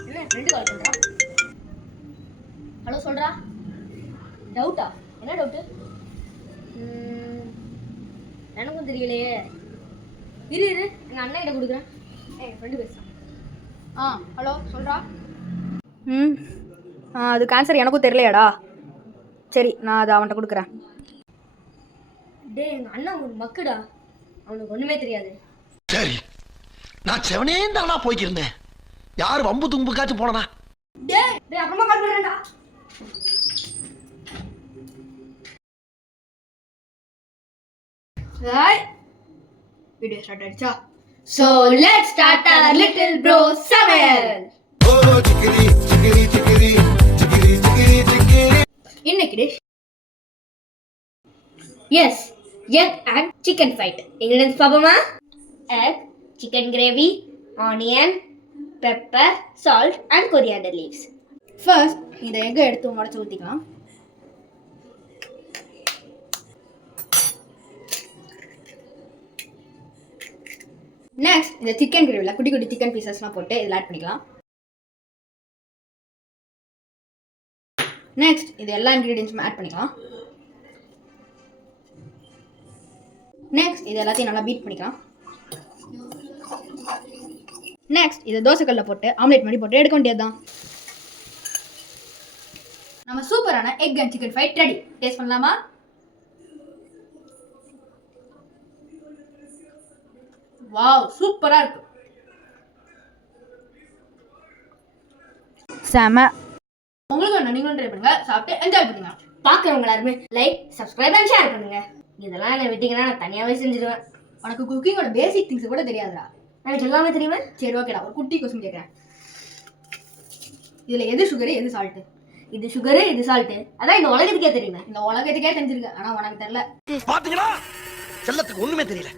என்ன friend call பண்ணுறா? Hello சொல்கிறா. டவுட்டா? என்ன டவுட்டு? எனக்கும் தெரியலையே. இரு எங்கள் அண்ணன் கிட்ட கொடுக்குறேன். என் ஃப்ரெண்டு பேசுகிறான். ஹலோ சொல்கிறா. அதுக்கு ஆன்சர் எனக்கும் தெரியலையாடா. சரி, நான் அதை அவன்கிட்ட கொடுக்குறேன். எங்கள் அண்ணன் ஒரு மக்குடா, அவனுக்கு ஒன்றுமே தெரியாது. சரி, நான் செவனே தானா போய்க்கிருந்தேன். யார் வம்பு தும்புக்காச்சும் போனனா? அப்புறமா கால் பண்ணுறேன்டா. வீடியோ ஸ்டார்ட் ஆயிடுச்சா? So let's start our little bro சமையல். இன்னைக்கு dish is egg and chicken fried. Ingredients பாப்போமா? Egg, chicken gravy, onion, pepper, salt and coriander leaves. First இந்த எக்கை எடுத்து உடச்சு ஊற்றிக்கலாம். நெக்ஸ்ட் இந்த சிக்கன் கிரேவியில் குட்டி குட்டி சிக்கன் பீசஸ்லாம் போட்டு இதில் ஆட் பண்ணிக்கலாம். நெக்ஸ்ட் இது எல்லா இன்க்ரீடியன்ஸுமே ஆட் பண்ணிக்கலாம். நெக்ஸ்ட் இது எல்லாத்தையும் நல்லா பீட் பண்ணிக்கலாம். நெக்ஸ்ட் இது தோசைக்கல்ல போட்டு ஆம்லேட் மாதிரி போட்டு எடுக்க வேண்டியது தான். நம்ம சூப்பரான egg and chicken fried ready. Taste பண்ணலாமா? வாவ், சூப்பரா இருக்கு. செம. உங்களுக்கு என்ன, நீங்களும் ட்ரை பண்ணுங்க, சாப்பிட்டு என்ஜாய் பண்ணுங்க. பார்க்குறவங்க எல்லாருமே லைக், சப்ஸ்கிரைப் அண்ட் ஷேர் பண்ணுங்க. இதெல்லாம் என்ன விட்டீங்கன்னா நான் தனியாகவே செஞ்சிடுவேன். உனக்கு குக்கிங்கோட பேசிக் திங்ஸ் கூட தெரியாதுடா. எனக்கு எல்லாமே தெரியுமா? சரி ஓகேடா, ஒரு குட்டி கொஸ்டின் கேட்குறேன். இதில் எது சுகரு எது சால்ட்டு? இது சுகரு இது சால்ட்டு. அதான் இந்த உலகத்துக்கே தெரியுமே. இந்த உலகத்துக்கே தெரிஞ்சிருக்கு, ஆனால் உனக்கு தெரியல. பாத்தீங்களா, செல்லத்துக்கு ஒண்ணுமே தெரியல.